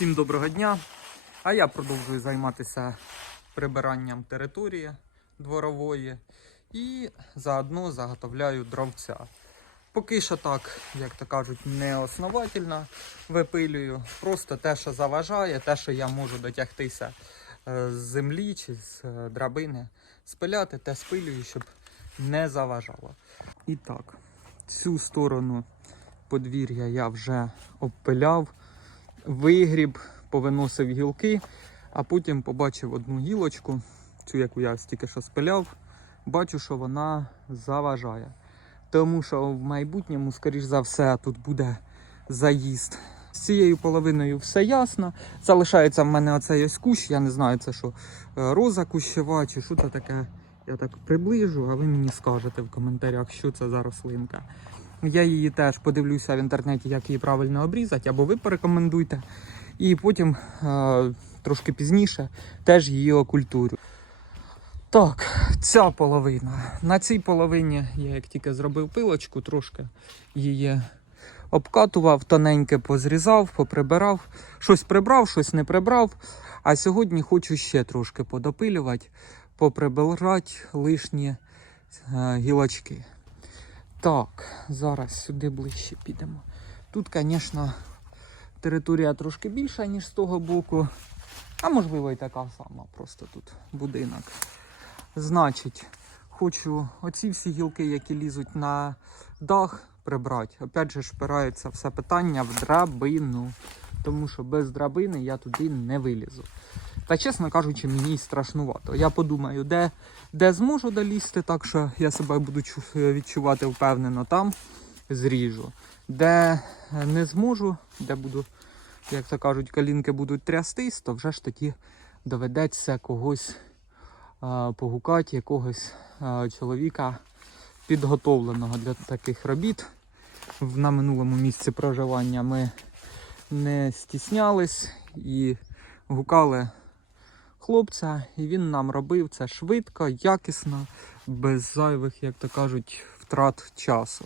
Всім доброго дня. А я продовжую займатися прибиранням території дворової і заодно заготовляю дровця. Поки що так, як то кажуть, не основательно випилюю. Просто те, що заважає, те, що я можу дотягтися е, з землі чи з е, драбини, спиляти, те спилюю, щоб не заважало. І так, цю сторону подвір'я я вже обпиляв, вигріб, повиносив гілки, а потім побачив одну гілочку, цю, яку я тільки що спиляв, бачу, що вона заважає. Тому що в майбутньому, скоріш за все, тут буде заїзд. З цією половиною все ясно. Залишається в мене оцей ось кущ, я не знаю, це що е, роза кущова чи що це таке. Я так приближу, а ви мені скажете в коментарях, що це за рослинка. Я її теж подивлюся в інтернеті, як її правильно обрізати, або ви порекомендуйте. І потім е, трошки пізніше теж її окультурю. Так, ця половина. На цій половині я як тільки зробив пилочку, трошки її обкатував, тоненьке позрізав, поприбирав. Щось прибрав, щось не прибрав. А сьогодні хочу ще трошки подопилювати, поприбирати лишні е, гілочки. Так, зараз сюди ближче підемо. Тут, звісно, територія трошки більша, ніж з того боку. А можливо і така сама, просто тут будинок. Значить, хочу оці всі гілки, які лізуть на дах, прибрати. Опять же, шпирається все питання в драбину. Тому що без драбини я туди не вилізу. Та чесно кажучи, мені страшнувато. Я подумаю, де, де зможу долізти, так що я себе буду відчувати впевнено, там зріжу. Де не зможу, де буду, як то кажуть, колінки будуть трястись, то вже ж тоді доведеться когось а, погукати, якогось а, чоловіка підготовленого для таких робіт. На минулому місці проживання ми не стіснялись і гукали хлопця, і він нам робив це швидко, якісно, без зайвих, як то кажуть, втрат часу.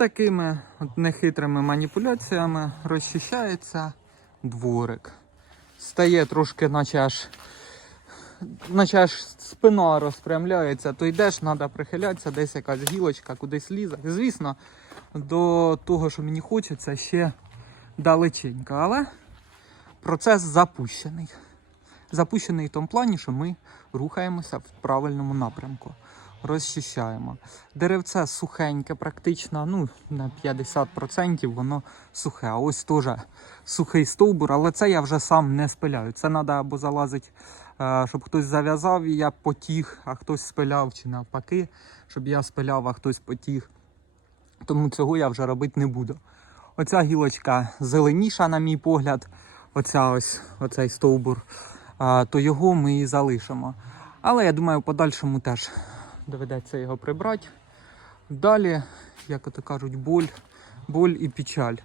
Отакими от нехитрими маніпуляціями розчищається дворик. Стає трошки, наче аж, наче аж спина розпрямляється, то йдеш, треба прихилятися, десь якась гілочка, кудись лізе. Звісно, до того, що мені хочеться, ще далеченько, але процес запущений. Запущений в тому плані, що ми рухаємося в правильному напрямку розчищаємо. Деревце сухеньке, практично, ну, на 50% воно сухе. А ось теж сухий стовбур, але це я вже сам не спиляю. Це треба або залазить, е, щоб хтось зав'язав і я потіг, а хтось спиляв, чи навпаки, щоб я спиляв, а хтось потіг. Тому цього я вже робити не буду. Оця гілочка зеленіша, на мій погляд, оця ось, оцей стовбур, то його ми і залишимо. Але я думаю, в подальшому теж доведеться його прибрати. Далі, як то кажуть, боль, боль і печаль.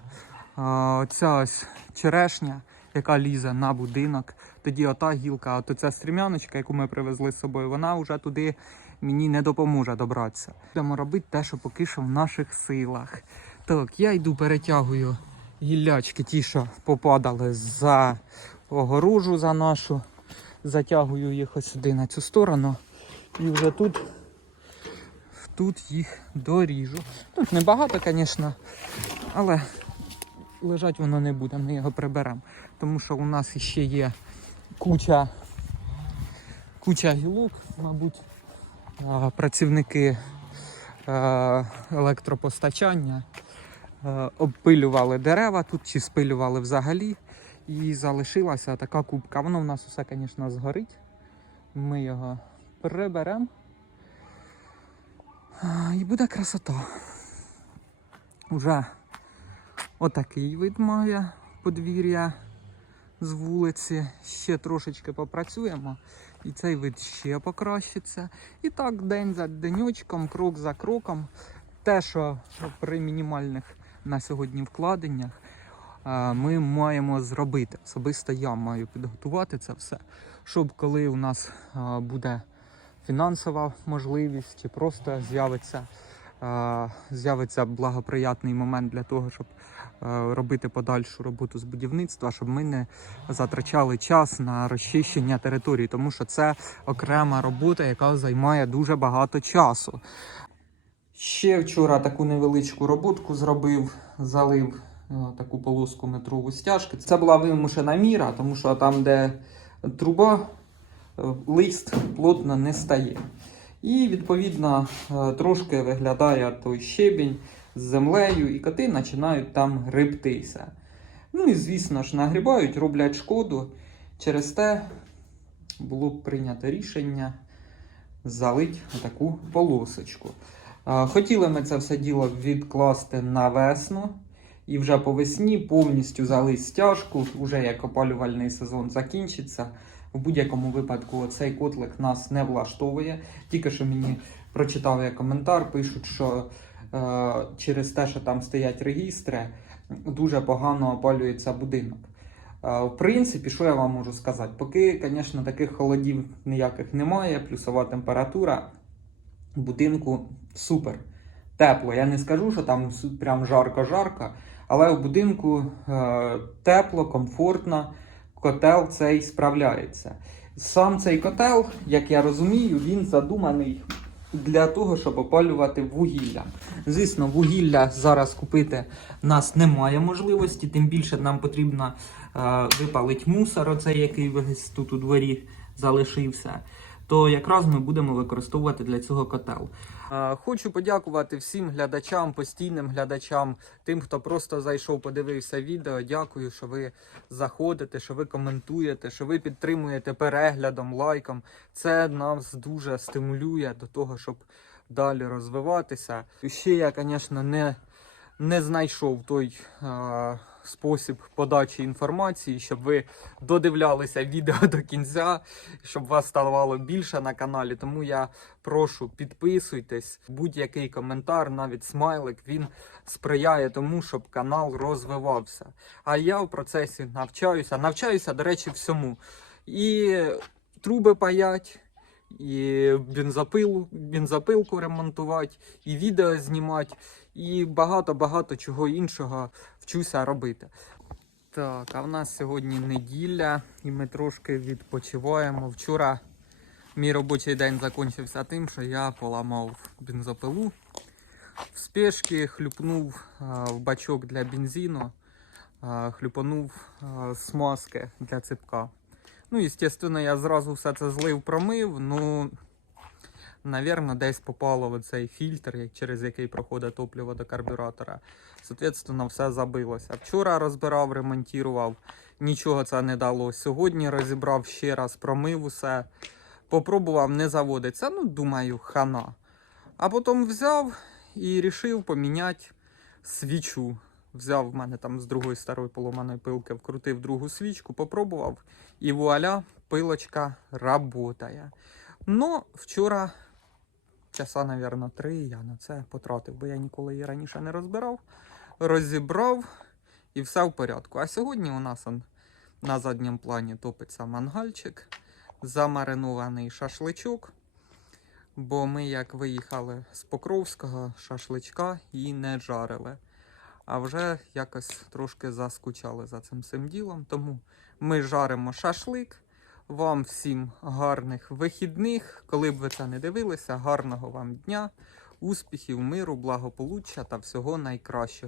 А, оця ось черешня, яка лізе на будинок. Тоді ота гілка, от ця стрімяночка, яку ми привезли з собою, вона вже туди мені не допоможе добратися. Будемо робити те, що поки що в наших силах. Так, я йду перетягую гіллячки, ті, що попадали за огорожу за нашу. Затягую їх ось сюди на цю сторону. І вже тут, тут їх доріжу. Тут небагато, звісно, але лежать воно не буде, ми його приберемо. Тому що у нас ще є куча, куча гілок, мабуть, працівники електропостачання обпилювали дерева тут чи спилювали взагалі. І залишилася така кубка. Воно в нас усе, звісно, згорить. Ми його приберемо. І буде красота. Уже отакий вид має подвір'я з вулиці. Ще трошечки попрацюємо і цей вид ще покращиться. І так, день за денечком, крок за кроком. Те, що при мінімальних на сьогодні вкладеннях ми маємо зробити. Особисто я маю підготувати це все, щоб коли у нас буде фінансова можливість чи просто з'явиться, е, з'явиться благоприятний момент для того, щоб е, робити подальшу роботу з будівництва, щоб ми не затрачали час на розчищення території, тому що це окрема робота, яка займає дуже багато часу. Ще вчора таку невеличку роботку зробив, залив е, таку полоску метрову стяжки. Це була вимушена міра, тому що там, де труба, лист плотно не стає. І відповідно е, трошки виглядає той щебінь з землею, і коти починають там гребтися. Ну і звісно ж нагрібають, роблять шкоду. Через те було прийнято рішення залити таку полосочку. Е, Хотіли ми це все діло відкласти на весну. І вже по весні повністю залить стяжку, вже як опалювальний сезон закінчиться. В будь-якому випадку цей котлик нас не влаштовує. Тільки що мені прочитав я коментар, пишуть, що е, через те, що там стоять регістри, дуже погано опалюється будинок. Е, в принципі, що я вам можу сказати? Поки, звісно, таких холодів ніяких немає, плюсова температура будинку супер. Тепло. Я не скажу, що там прям жарко-жарко, але в будинку е, тепло, комфортно, котел цей справляється. Сам цей котел, як я розумію, він задуманий для того, щоб опалювати вугілля. Звісно, вугілля зараз купити в нас немає можливості, тим більше нам потрібно е, випалити мусор, оцей, який тут у дворі залишився. То якраз ми будемо використовувати для цього котел. Хочу подякувати всім глядачам, постійним глядачам, тим, хто просто зайшов, подивився відео. Дякую, що ви заходите, що ви коментуєте, що ви підтримуєте переглядом, лайком. Це нас дуже стимулює до того, щоб далі розвиватися. Ще я, звісно, не, не знайшов той спосіб подачі інформації, щоб ви додивлялися відео до кінця, щоб вас ставало більше на каналі. Тому я прошу підписуйтесь. Будь-який коментар, навіть смайлик, він сприяє тому, щоб канал розвивався. А я в процесі навчаюся. Навчаюся, до речі, всьому. І труби паять, і бензопилу, бензопилку ремонтувати, і відео знімати, і багато-багато чого іншого вчуся робити. Так, а в нас сьогодні неділя, і ми трошки відпочиваємо. Вчора мій робочий день закінчився тим, що я поламав бензопилу. В спешки хлюпнув в бачок для бензину, хлюпанув смазки для ципка. Ну, звісно, я зразу все це злив, промив. Ну, навірно, десь попало в цей фільтр, через який проходить топливо до карбюратора. Соответственно, все забилося. Вчора розбирав, ремонтував, нічого це не дало. Сьогодні розібрав ще раз, промив усе. Попробував, не заводиться. Ну, думаю, хана. А потім взяв і вирішив поміняти свічу. Взяв в мене там з другої старої поломаної пилки, вкрутив другу свічку, попробував, і вуаля, пилочка работає. Ну, вчора, часа, мабуть, три я на це потратив, бо я ніколи її раніше не розбирав. Розібрав і все в порядку. А сьогодні у нас на задньому плані топиться мангальчик, замаринований шашличок. Бо ми, як виїхали з Покровського шашличка і не жарили. А вже якось трошки заскучали за цим всім ділом. Тому ми жаримо шашлик. Вам всім гарних вихідних. Коли б ви це не дивилися, гарного вам дня, успіхів, миру, благополуччя та всього найкращого.